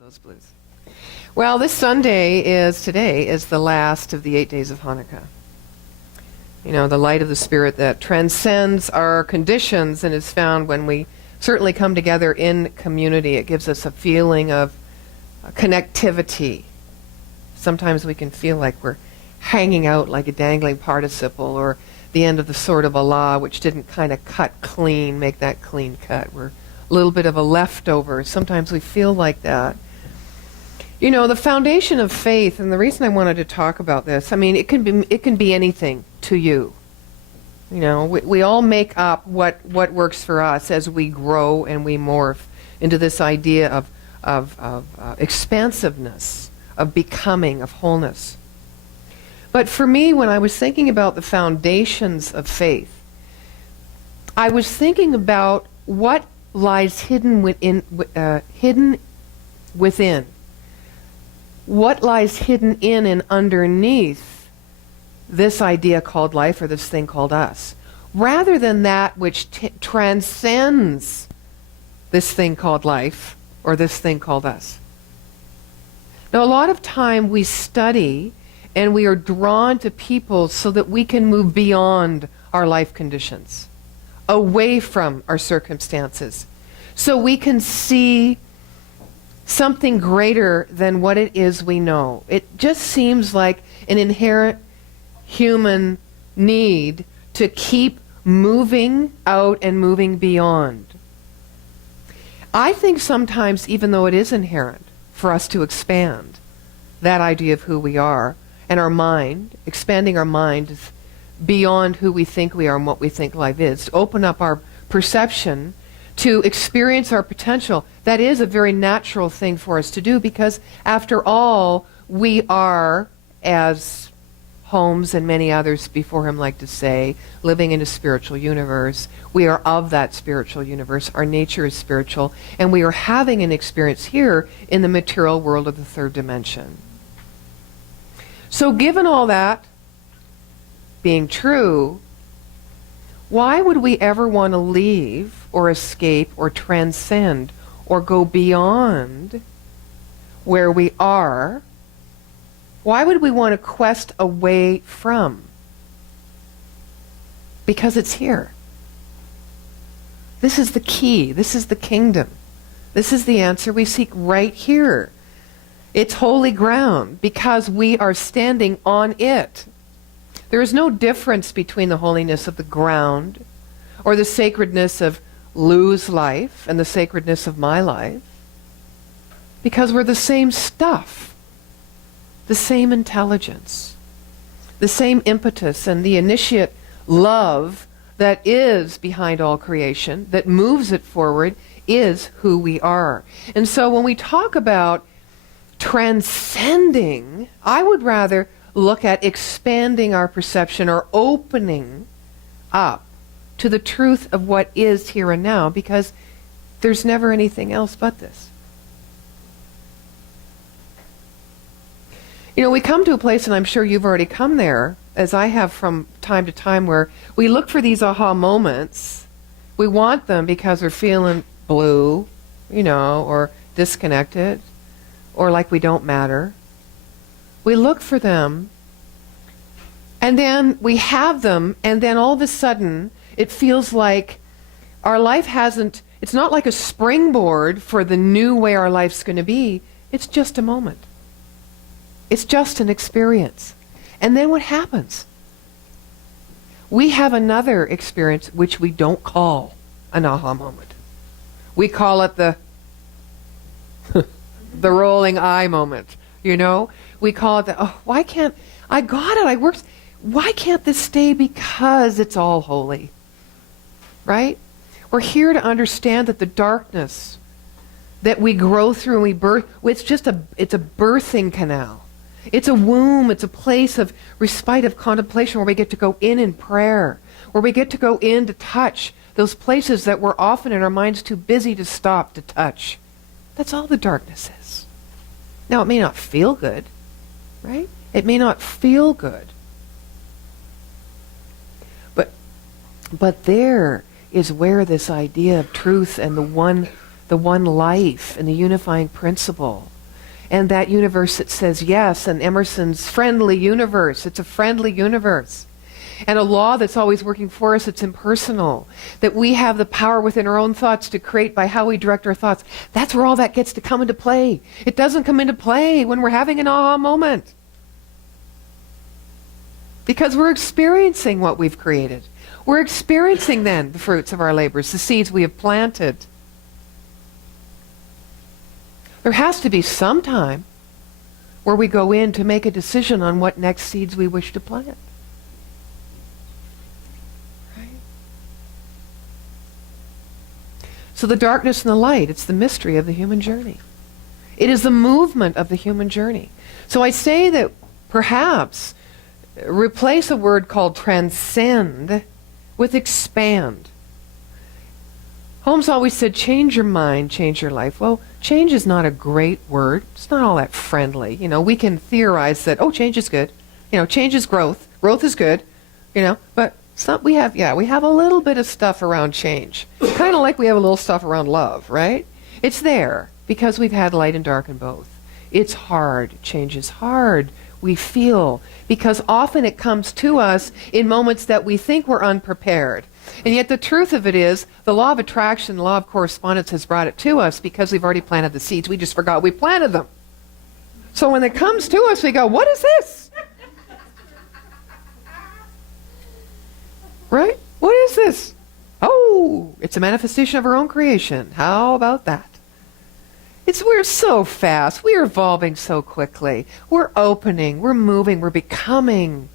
Those blues. Well, today is the last of the 8 days of Hanukkah. You know, the light of the Spirit that transcends our conditions and is found when we certainly come together in community. It gives us a feeling of connectivity. Sometimes we can feel like we're hanging out like a dangling participle, or the end of the sword of Allah, which didn't kind of cut clean, make that clean cut. We're a little bit of a leftover. Sometimes we feel like that. You know, the foundation of faith, and the reason I wanted to talk about this, I mean, it can be anything to you. You know, we all make up what works for us as we grow and we morph into this idea of expansiveness, of becoming, of wholeness. But for me, when I was thinking about the foundations of faith, I was thinking about what lies hidden within. What lies hidden in and underneath this idea called life, or this thing called us, rather than that which transcends this thing called life, or this thing called us. Now, a lot of time we study and we are drawn to people so that we can move beyond our life conditions, away from our circumstances, so we can see something greater than what it is we know. It just seems like an inherent human need to keep moving out and moving beyond. I think sometimes, even though it is inherent for us to expand that idea of who we are, and our mind, expanding our mind beyond who we think we are and what we think life is, to open up our perception, to experience our potential, that is a very natural thing for us to do, because after all, we are, as Holmes and many others before him like to say, living in a spiritual universe. We are of that spiritual universe. Our nature is spiritual, and we are having an experience here in the material world of the third dimension. So given all that being true, why would we ever want to leave or escape or transcend or go beyond where we are? Why would we want to quest away from? Because it's here. This is the key. This is the kingdom. This is the answer we seek right here. It's holy ground because we are standing on it. There is no difference between the holiness of the ground or the sacredness of Lou's life and the sacredness of my life, because we're the same stuff, the same intelligence, the same impetus, and the initiate love that is behind all creation, that moves it forward, is who we are. And so when we talk about transcending, I would rather look at expanding our perception, or opening up to the truth of what is here and now, because there's never anything else but this. You know, we come to a place, and I'm sure you've already come there, as I have from time to time, where we look for these aha moments. We want them because we're feeling blue, you know, or disconnected, or like we don't matter. We look for them, and then we have them, and then all of a sudden it feels like our life it's not like a springboard for the new way our life's going to be. It's just a moment. It's just an experience. And then what happens? We have another experience which we don't call an aha moment. We call it the the rolling eye moment, you know? We call it why can't, I got it, I worked, why can't this stay? Because it's all holy, right? We're here to understand that the darkness that we grow through and we birth, it's a birthing canal. It's a womb, it's a place of respite, of contemplation, where we get to go in prayer, where we get to go in to touch those places that we're often in our minds too busy to stop to touch. That's all the darkness is. Now, it may not feel good, right? It may not feel good. But there is where this idea of truth and the one the one life and the unifying principle. And that universe that says yes, and Emerson's friendly universe. It's a friendly universe. And a law that's always working for us, it's impersonal. That we have the power within our own thoughts to create by how we direct our thoughts. That's where all that gets to come into play. It doesn't come into play when we're having an aha moment. Because we're experiencing what we've created. We're experiencing then the fruits of our labors, the seeds we have planted. There has to be some time where we go in to make a decision on what next seeds we wish to plant. Right? So the darkness and the light, it's the mystery of the human journey. It is the movement of the human journey. So I say that perhaps replace a word called transcend with expand. Holmes always said, change your mind, change your life. Well, change is not a great word. It's not all that friendly. You know, we can theorize that, oh, change is good. You know, change is growth. Growth is good. You know, but it's not, we have a little bit of stuff around change. Kind of like we have a little stuff around love, right? It's there because we've had light and dark in both. It's hard. Change is hard. We feel, because often it comes to us in moments that we think we're unprepared. And yet the truth of it is, the law of attraction, the law of correspondence has brought it to us because we've already planted the seeds. We just forgot we planted them. So when it comes to us, we go, what is this? Right? What is this? Oh, it's a manifestation of our own creation. How about that? We're so fast. We're evolving so quickly. We're opening. We're moving. We're becoming.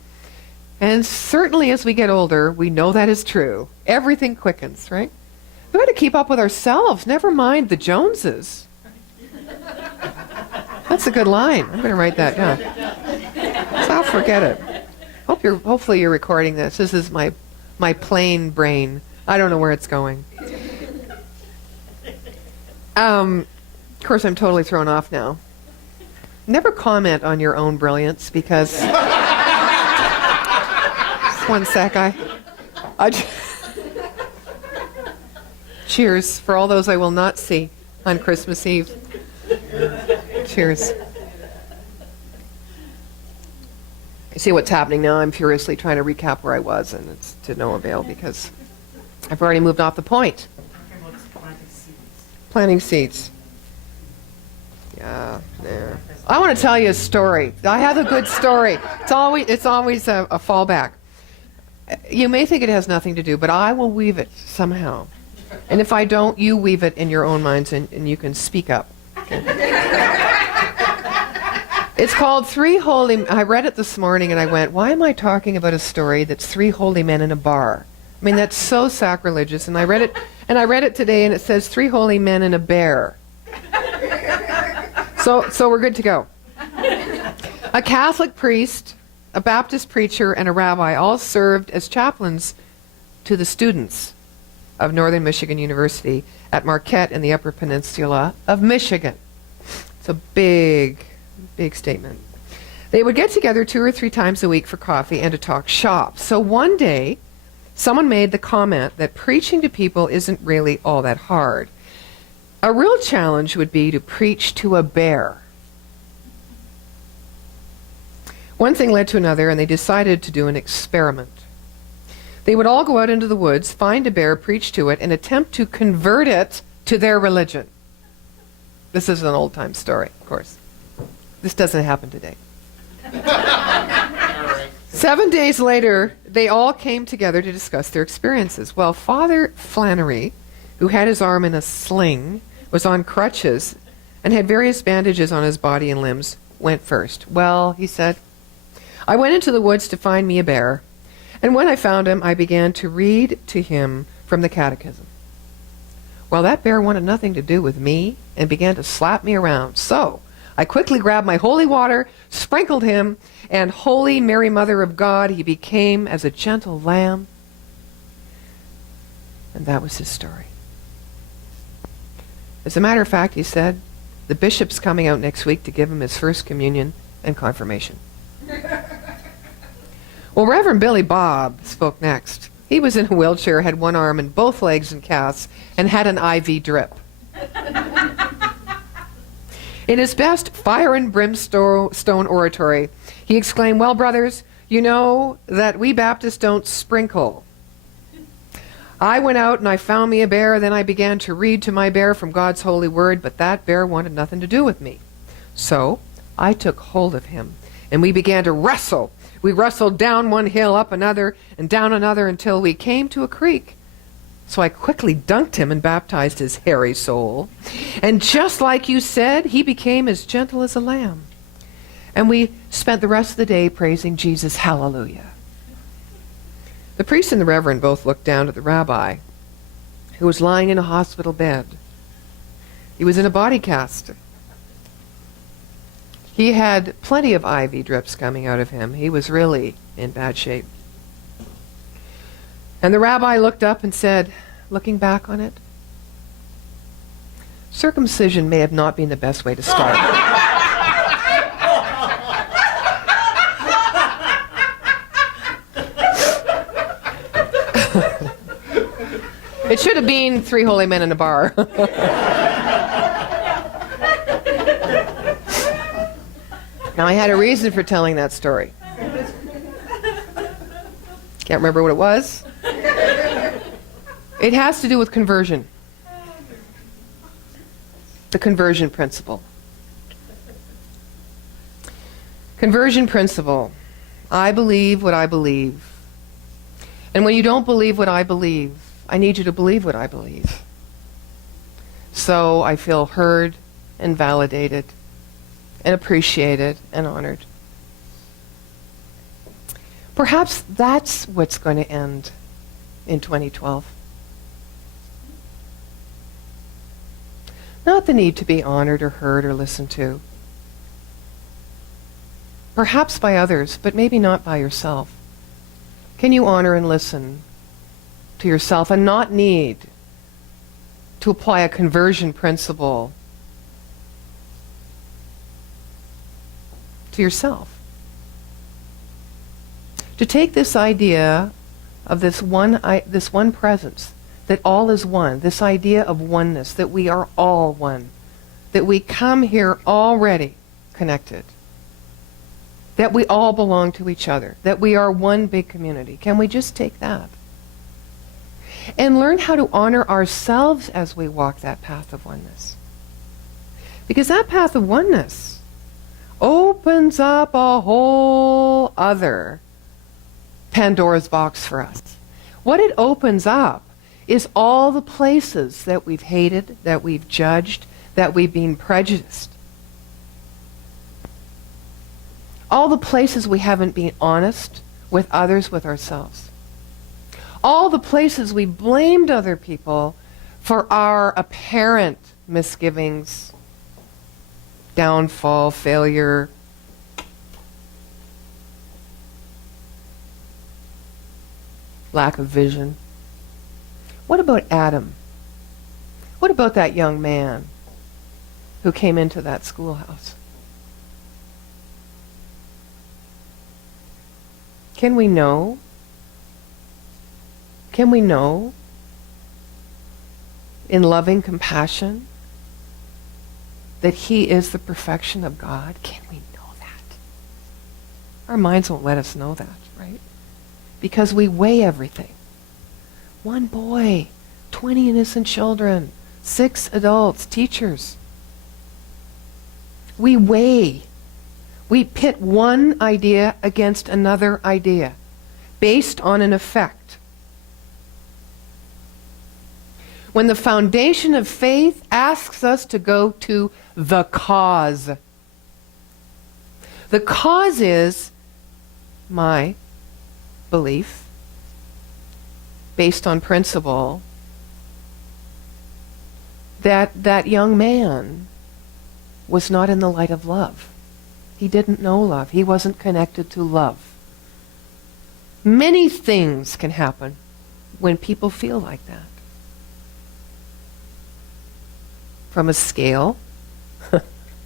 And certainly as we get older, we know that is true. Everything quickens, right? We got to keep up with ourselves. Never mind the Joneses. That's a good line. I'm going to write that down. So I'll forget it. Hopefully you're recording this. This is my plain brain. I don't know where it's going. Of course, I'm totally thrown off now. Never comment on your own brilliance because... Just one sec, Cheers for all those I will not see on Christmas Eve. Cheers. You see what's happening now? I'm furiously trying to recap where I was, and it's to no avail because I've already moved off the point. Planting seeds. Yeah. I want to tell you a story. I have a good story. It's always a fallback. You may think it has nothing to do, but I will weave it somehow. And if I don't, you weave it in your own minds, and you can speak up. Okay? It's called Three Holy... I read it this morning, and I went, why am I talking about a story that's three holy men in a bar? I mean, that's so sacrilegious. And I read it today, and it says three holy men and a bear. So we're good to go. A Catholic priest, a Baptist preacher, and a rabbi all served as chaplains to the students of Northern Michigan University at Marquette in the Upper Peninsula of Michigan. It's a big, big statement. They would get together 2 or 3 times a week for coffee and to talk shop. So one day, someone made the comment that preaching to people isn't really all that hard. A real challenge would be to preach to a bear. One thing led to another, and they decided to do an experiment. They would all go out into the woods, find a bear, preach to it, and attempt to convert it to their religion. This is an old-time story, of course. This doesn't happen today. 7 days later, they all came together to discuss their experiences. Well, Father Flannery, who had his arm in a sling, was on crutches, and had various bandages on his body and limbs, went first. Well, he said, I went into the woods to find me a bear, and when I found him, I began to read to him from the catechism. Well, that bear wanted nothing to do with me and began to slap me around. So I quickly grabbed my holy water, sprinkled him, and Holy Mary, Mother of God, he became as a gentle lamb. And that was his story. As a matter of fact, he said, the bishop's coming out next week to give him his first communion and confirmation. Well, Reverend Billy Bob spoke next. He was in a wheelchair, had one arm and both legs in casts, and had an IV drip. In his best fire and brimstone oratory, he exclaimed, "Well, brothers, you know that we Baptists don't sprinkle. I went out and I found me a bear, then I began to read to my bear from God's holy word, but that bear wanted nothing to do with me. So I took hold of him, and we began to wrestle. We wrestled down one hill, up another, and down another until we came to a creek. So I quickly dunked him and baptized his hairy soul. And just like you said, he became as gentle as a lamb. And we spent the rest of the day praising Jesus. Hallelujah." The priest and the reverend both looked down at the rabbi, who was lying in a hospital bed. He was in a body cast. He had plenty of IV drips coming out of him. He was really in bad shape. And the rabbi looked up and said, looking back on it, "Circumcision may have not been the best way to start." It should have been 3 holy men in a bar. Now, I had a reason for telling that story. Can't remember what it was. It has to do with conversion. The conversion principle. Conversion principle. I believe what I believe. And when you don't believe what I believe, I need you to believe what I believe. So I feel heard and validated and appreciated and honored. Perhaps that's what's going to end in 2012. Not the need to be honored or heard or listened to. Perhaps by others, but maybe not by yourself. Can you honor and listen to yourself and not need to apply a conversion principle to yourself? To take this idea of this one presence, that all is one, this idea of oneness, that we are all one, that we come here already connected, that we all belong to each other, that we are one big community. Can we just take that and learn how to honor ourselves as we walk that path of oneness? Because that path of oneness opens up a whole other Pandora's box for us. What it opens up is all the places that we've hated, that we've judged, that we've been prejudiced. All the places we haven't been honest with others, with ourselves. All the places we blamed other people for our apparent misgivings, downfall, failure, lack of vision. What about Adam? What about that young man who came into that schoolhouse? Can we know? Can we know in loving compassion that he is the perfection of God? Can we know that? Our minds won't let us know that, right? Because we weigh everything. One boy, 20 innocent children, 6 adults, teachers. We weigh. We pit one idea against another idea based on an effect. When the foundation of faith asks us to go to the cause. The cause is my belief, based on principle, that that young man was not in the light of love. He didn't know love. He wasn't connected to love. Many things can happen when people feel like that. From a scale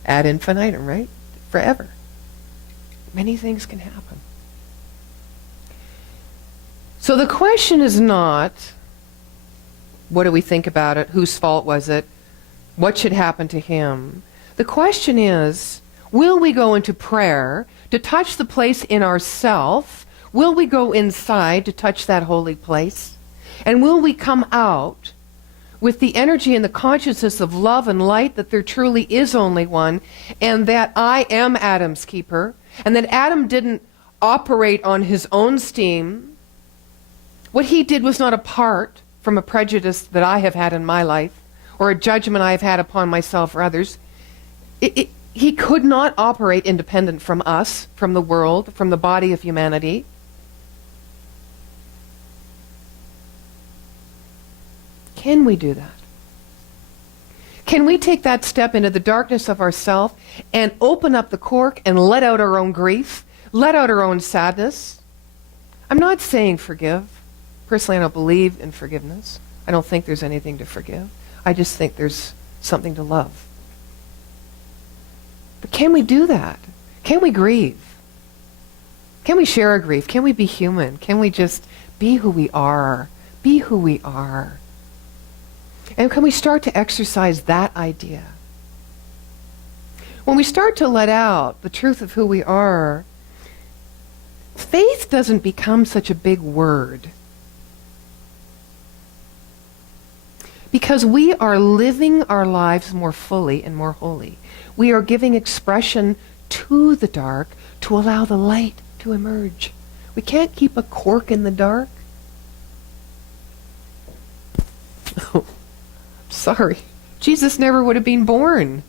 ad infinitum, right? Forever. Many things can happen. So the question is not, what do we think about it? Whose fault was it? what should happen to him. The question is, will we go into prayer to touch the place in ourself? Will we go inside to touch that holy place? And will we come out with the energy and the consciousness of love and light that there truly is only one, and that I am Adam's keeper, and that Adam didn't operate on his own steam. What he did was not apart from a prejudice that I have had in my life, or a judgment I have had upon myself or others. He could not operate independent from us, from the world, from the body of humanity. Can we do that? Can we take that step into the darkness of ourself and open up the cork and let out our own grief, let out our own sadness? I'm not saying forgive. Personally, I don't believe in forgiveness. I don't think there's anything to forgive. I just think there's something to love. But can we do that? Can we grieve? Can we share our grief? Can we be human? Can we just be who we are? Be who we are. And can we start to exercise that idea? When we start to let out the truth of who we are, faith doesn't become such a big word. Because we are living our lives more fully and more wholly. We are giving expression to the dark to allow the light to emerge. We can't keep a cork in the dark. Oh, sorry. Jesus never would have been born.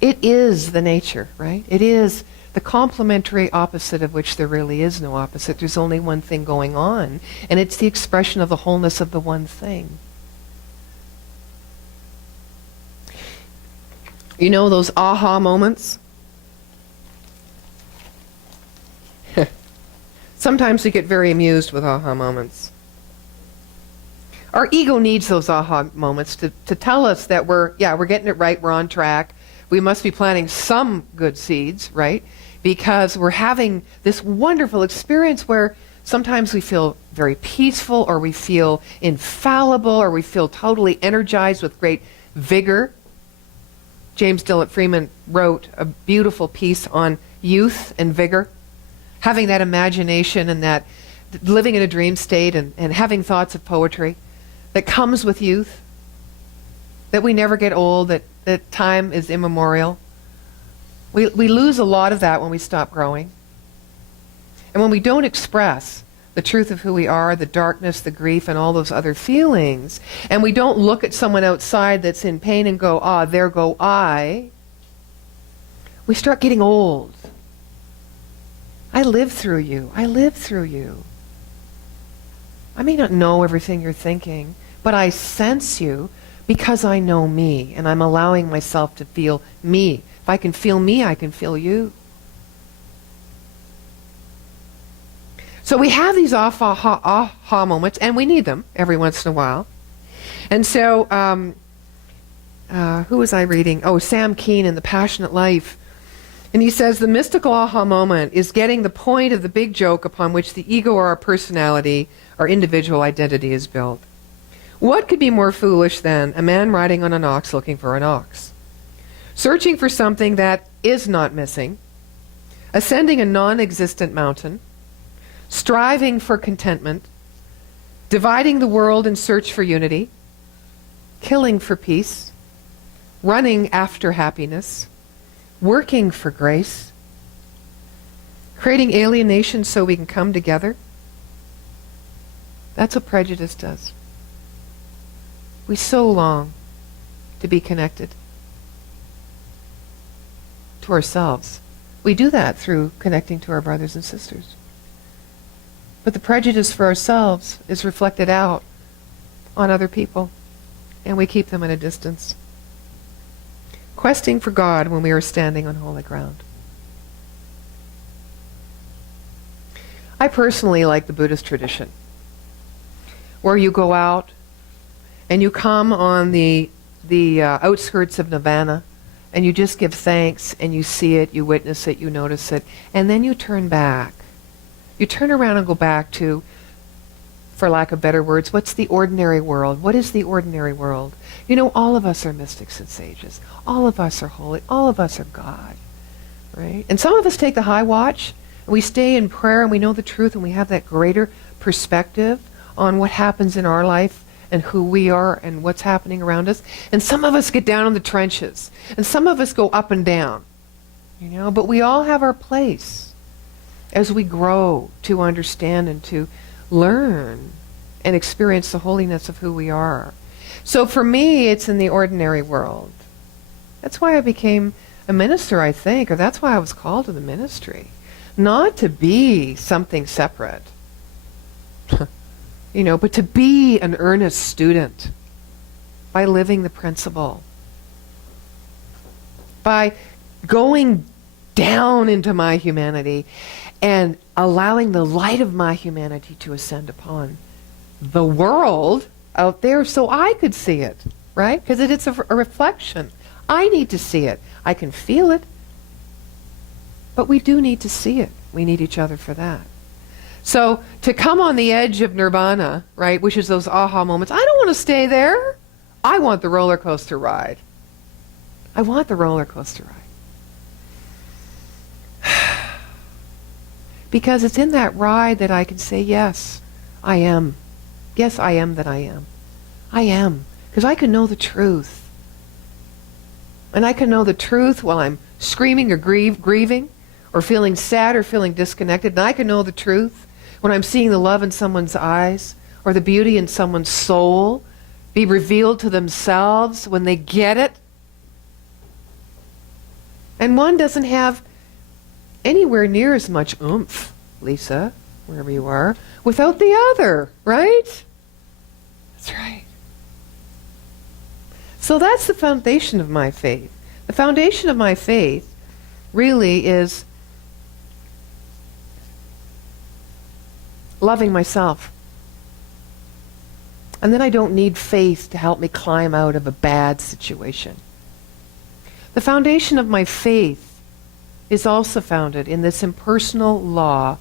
It is the nature, right? It is the complementary opposite of which there really is no opposite. There's only one thing going on, and it's the expression of the wholeness of the one thing. You know those aha moments? Sometimes we get very amused with aha moments. Our ego needs those aha moments to tell us that we're getting it right, we're on track. We must be planting some good seeds, right? Because we're having this wonderful experience where sometimes we feel very peaceful, or we feel infallible, or we feel totally energized with great vigor. James Dillett Freeman wrote a beautiful piece on youth and vigor, having that imagination and that living in a dream state and having thoughts of poetry that comes with youth, that we never get old, that time is immemorial. We lose a lot of that when we stop growing. And when we don't express the truth of who we are, the darkness, the grief, and all those other feelings, and we don't look at someone outside that's in pain and go, ah, there go I, we start getting old. I live through you. I live through you. I may not know everything you're thinking, but I sense you because I know me, and I'm allowing myself to feel me. If I can feel me, I can feel you. So we have these aha moments, and we need them every once in a while. And so, who was I reading? Oh, Sam Keen in The Passionate Life. And he says, the mystical aha moment is getting the point of the big joke upon which the ego or our personality, our individual identity is built. What could be more foolish than a man riding on an ox looking for an ox, searching for something that is not missing, ascending a non-existent mountain, striving for contentment, dividing the world in search for unity, killing for peace, running after happiness, working for grace, creating alienation so we can come together? That's what prejudice does. We so long to be connected to ourselves. We do that through connecting to our brothers and sisters. But the prejudice for ourselves is reflected out on other people, and we keep them at a distance. Questing for God when we are standing on holy ground. I personally like the Buddhist tradition, where you go out and you come on the outskirts of nirvana, and you just give thanks, and you see it, you witness it, you notice it, and then you turn back. You turn around and go back to for lack of better words, what's the ordinary world? What is the ordinary world? You know, all of us are mystics and sages. All of us are holy. All of us are God, right? And some of us take the high watch, and we stay in prayer, and we know the truth, and we have that greater perspective on what happens in our life and who we are and what's happening around us. And some of us get down in the trenches, and some of us go up and down, you know, but we all have our place as we grow to understand and to learn and experience the holiness of who we are. So for me, it's in the ordinary world. That's why I became a minister, I think, or that's why I was called to the ministry. Not to be something separate, you know, but to be an earnest student by living the principle, by going down into my humanity and allowing the light of my humanity to ascend upon the world out there so I could see it, right? Because it's a reflection. I need to see it. I can feel it, but we do need to see it. We need each other for that. So to come on the edge of nirvana, right, which is those aha moments, I don't want to stay there. I want the roller coaster ride. I want the roller coaster ride. Because it's in that ride that I can say, yes, I am. Yes, I am that I am. I am. Because I can know the truth. And I can know the truth while I'm screaming or grieving or feeling sad or feeling disconnected. And I can know the truth when I'm seeing the love in someone's eyes or the beauty in someone's soul be revealed to themselves when they get it. And one doesn't have anywhere near as much oomph, Lisa, wherever you are, without the other, right? That's right. So that's the foundation of my faith. The foundation of my faith really is loving myself. And then I don't need faith to help me climb out of a bad situation. The foundation of my faith is also founded in this impersonal law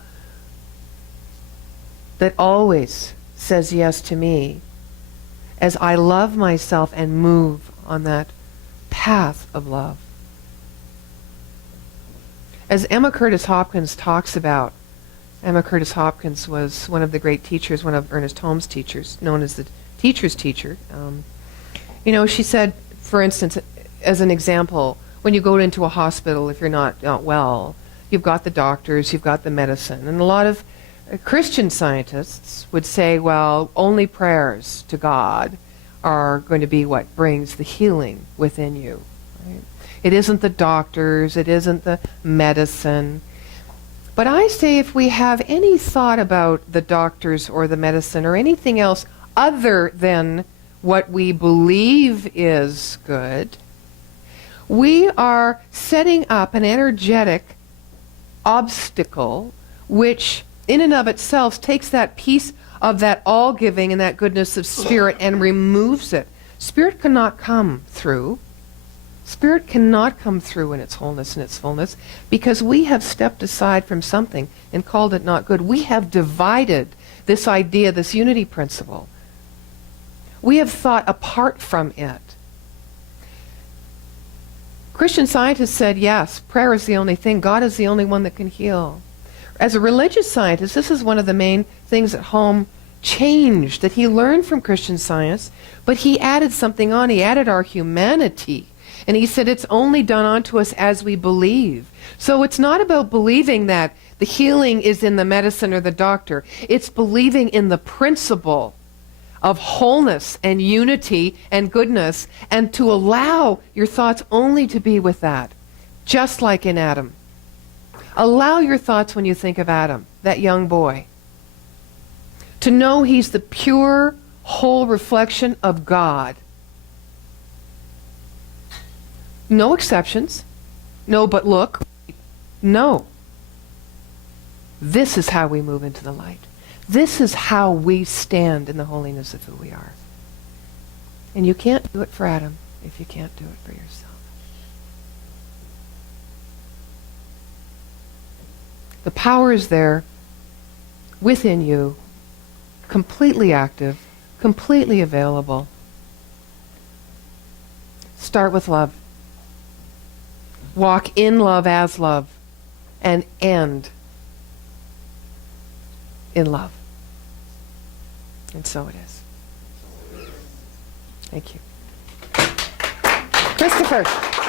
that always says yes to me as I love myself and move on that path of love. As Emma Curtis Hopkins talks about, Emma Curtis Hopkins was one of the great teachers, one of Ernest Holmes' teachers, known as the teacher's teacher. You know, she said, for instance, as an example, when you go into a hospital, if you're not well, you've got the doctors, you've got the medicine. And a lot of Christian scientists would say, well, only prayers to God are going to be what brings the healing within you. Right? It isn't the doctors, it isn't the medicine. But I say if we have any thought about the doctors or the medicine or anything else other than what we believe is good, we are setting up an energetic obstacle which in and of itself takes that piece of that all-giving and that goodness of spirit and removes it. Spirit cannot come through. Spirit cannot come through in its wholeness and its fullness because we have stepped aside from something and called it not good. We have divided this idea, this unity principle. We have thought apart from it. Christian scientists said, yes, prayer is the only thing. God is the only one that can heal. As a religious scientist, this is one of the main things that Holm changed, that he learned from Christian Science, but he added something on. He added our humanity. And he said it's only done unto us as we believe. So it's not about believing that the healing is in the medicine or the doctor. It's believing in the principle of wholeness and unity and goodness, and to allow your thoughts only to be with that, just like in Adam. Allow your thoughts when you think of Adam, that young boy, to know he's the pure, whole reflection of God. No exceptions. No, but look. No. This is how we move into the light. This is how we stand in the holiness of who we are. And you can't do it for Adam if you can't do it for yourself. The power is there within you. completely active, completely available. Start with love. Walk in love as love, and end in love. And so it is. Thank you. Christopher.